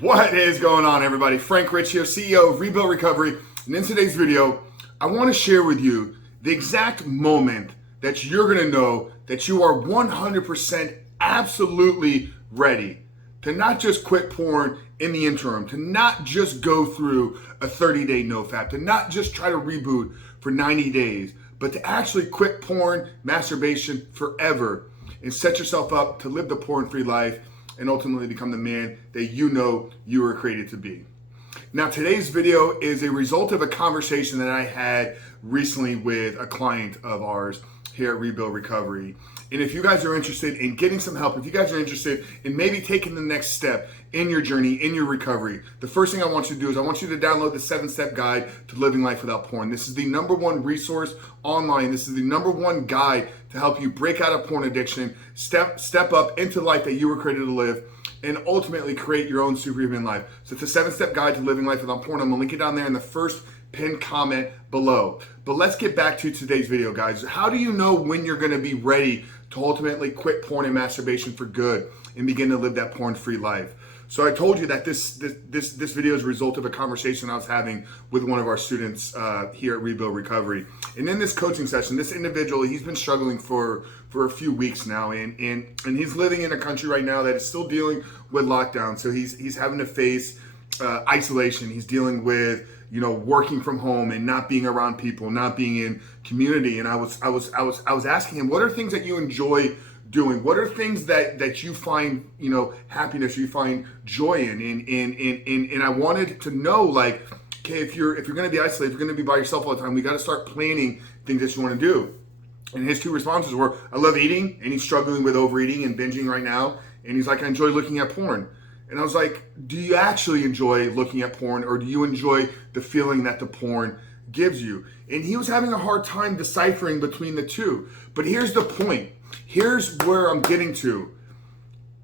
What is going on, everybody? Frank Rich here, CEO of Reboot Recovery. And in today's video, I want to share with you the exact moment that you're going to know that you are 100% absolutely ready to not just quit porn in the interim, to not just go through a 30-day nofap, to not just try to reboot for 90 days, but to actually quit porn, masturbation forever and set yourself up to live the porn-free life and ultimately become the man that you know you were created to be. Now, today's video is a result of a conversation that I had recently with a client of ours here at Reboot Recovery. And if you guys are interested in getting some help, if you guys are interested in maybe taking the next step in your journey, in your recovery, the first thing I want you to do is I want you to download the 7-step guide to living life without porn. This is the #1 resource online. This is the #1 guide to help you break out of porn addiction, step up into the life that you were created to live, and ultimately create your own superhuman life. So it's a 7-step guide to living life without porn. I'm gonna link it down there in the first pinned comment below. But let's get back to today's video, guys. How do you know when you're gonna be ready to ultimately quit porn and masturbation for good and begin to live that porn-free life? So I told you that this video is a result of a conversation I was having with one of our students here at Reboot Recovery. And in this coaching session, this individual, he's been struggling for a few weeks now, and he's living in a country right now that is still dealing with lockdown. So he's having to face isolation. He's dealing with working from home and not being around people, not being in community. And I was asking him, what are things that you enjoy doing? What are things that you find happiness, you find joy in? And I wanted to know, like, okay, if you're going to be isolated, if you're going to be by yourself all the time, we got to start planning things that you want to do. And his two responses were, I love eating, and he's struggling with overeating and binging right now. And he's like, I enjoy looking at porn. And I was like, do you actually enjoy looking at porn, or do you enjoy the feeling that the porn gives you? And he was having a hard time deciphering between the two. But here's the point. Here's where I'm getting to.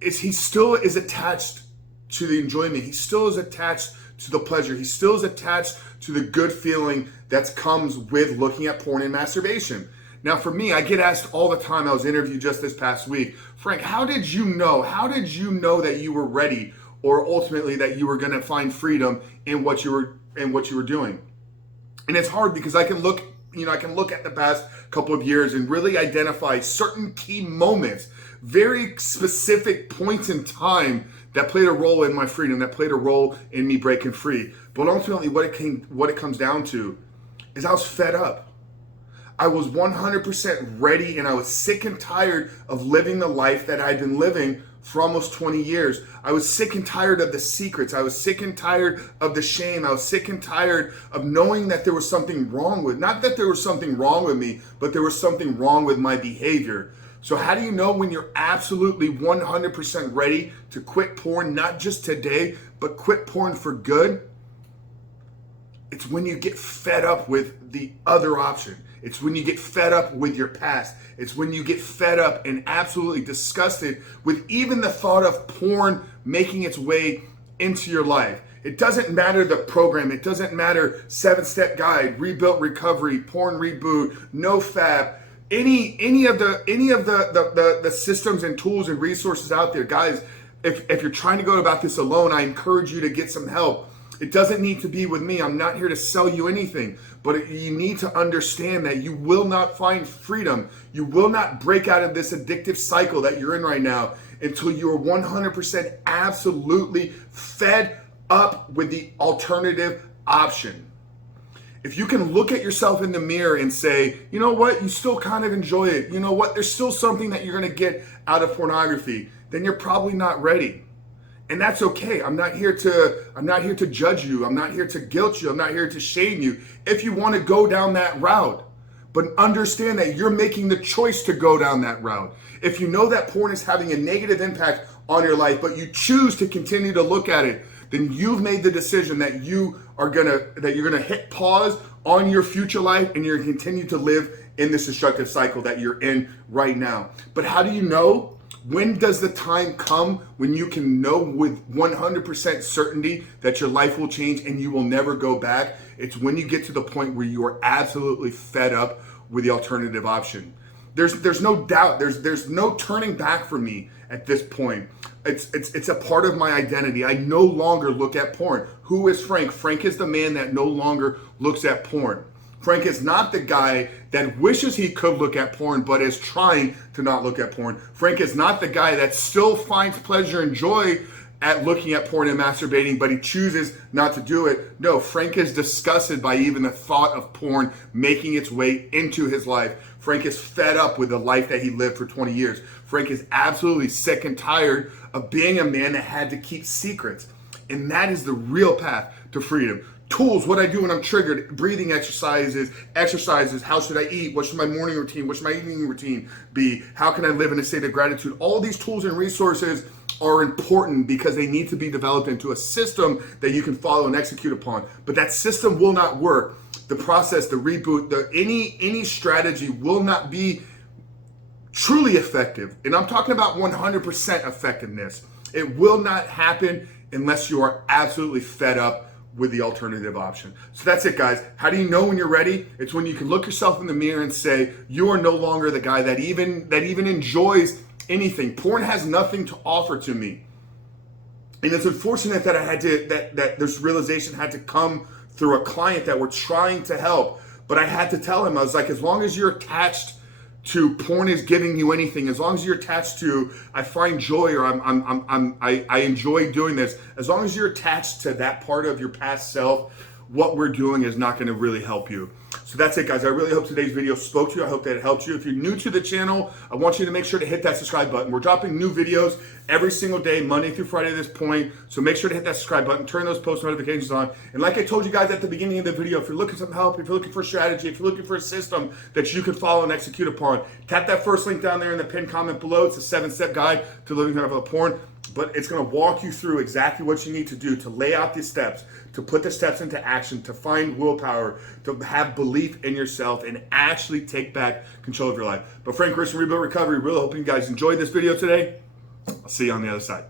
He still is attached to the enjoyment. He still is attached to the pleasure. He still is attached to the good feeling that comes with looking at porn and masturbation. Now, for me, I get asked all the time. I was interviewed just this past week, Frank, how did you know? How did you know that you were ready, or ultimately that you were going to find freedom in what you were doing? And it's hard because I can look at the past couple of years and really identify certain key moments, very specific points in time that played a role in my freedom, that played a role in me breaking free. But ultimately, what it comes down to is I was fed up. I was 100% ready, and I was sick and tired of living the life that I'd been living for almost 20 years. I was sick and tired of the secrets. I was sick and tired of the shame. I was sick and tired of knowing that there was something wrong with, not that there was something wrong with me, but there was something wrong with my behavior. So how do you know when you're absolutely 100% ready to quit porn, not just today, but quit porn for good? It's when you get fed up with the other option. It's when you get fed up with your past. It's when you get fed up and absolutely disgusted with even the thought of porn making its way into your life. It doesn't matter the program. It doesn't matter 7-step guide, Rebuilt Recovery, Porn Reboot, nofap, any of the systems and tools and resources out there. Guys, if you're trying to go about this alone, I encourage you to get some help. It doesn't need to be with me. I'm not here to sell you anything, but you need to understand that you will not find freedom. You will not break out of this addictive cycle that you're in right now until you are 100% absolutely fed up with the alternative option. If you can look at yourself in the mirror and say, you know what, you still kind of enjoy it. You know what, there's still something that you're going to get out of pornography, then you're probably not ready. And that's okay. I'm not here to judge you. I'm not here to guilt you. I'm not here to shame you if you want to go down that route. But understand that you're making the choice to go down that route. If you know that porn is having a negative impact on your life, but you choose to continue to look at it, then you've made the decision that you're gonna hit pause on your future life, and you're gonna continue to live in this destructive cycle that you're in right now. But how do you know? When does the time come when you can know with 100% certainty that your life will change and you will never go back? It's when you get to the point where you are absolutely fed up with the alternative option. There's no doubt. There's no turning back for me at this point. It's a part of my identity. I no longer look at porn. Who is Frank? Frank is the man that no longer looks at porn. Frank is not the guy that wishes he could look at porn but is trying to not look at porn. Frank is not the guy that still finds pleasure and joy at looking at porn and masturbating, but he chooses not to do it. No, Frank is disgusted by even the thought of porn making its way into his life. Frank is fed up with the life that he lived for 20 years. Frank is absolutely sick and tired of being a man that had to keep secrets. And that is the real path to freedom. Tools, what I do when I'm triggered, breathing exercises, how should I eat, what should my morning routine, what should my evening routine be, how can I live in a state of gratitude. All these tools and resources are important because they need to be developed into a system that you can follow and execute upon. But that system will not work. The process, the reboot, any strategy will not be truly effective. And I'm talking about 100% effectiveness. It will not happen unless you are absolutely fed up with the alternative option. So that's it, guys. How do you know when you're ready? It's when you can look yourself in the mirror and say, you are no longer the guy that even enjoys anything. Porn has nothing to offer to me. And it's unfortunate that I had to, that this realization had to come through a client that we're trying to help. But I had to tell him, I was like, as long as you're attached to porn is giving you anything, as long as you're attached to I find joy or I enjoy doing this, as long as you're attached to that part of your past self, what we're doing is not going to really help you. So that's it, guys. I really hope today's video spoke to you. I hope that it helped you. If you're new to the channel, I want you to make sure to hit that subscribe button. We're dropping new videos every single day, Monday through Friday at this point. So make sure to hit that subscribe button, turn those post notifications on. And like I told you guys at the beginning of the video, if you're looking for some help, if you're looking for a strategy, if you're looking for a system that you can follow and execute upon, tap that first link down there in the pinned comment below. It's a 7-step guide to living without porn. But it's going to walk you through exactly what you need to do to lay out these steps, to put the steps into action, to find willpower, to have belief in yourself, and actually take back control of your life. But Frank Rich from Reboot Recovery, really hoping you guys enjoyed this video today. I'll see you on the other side.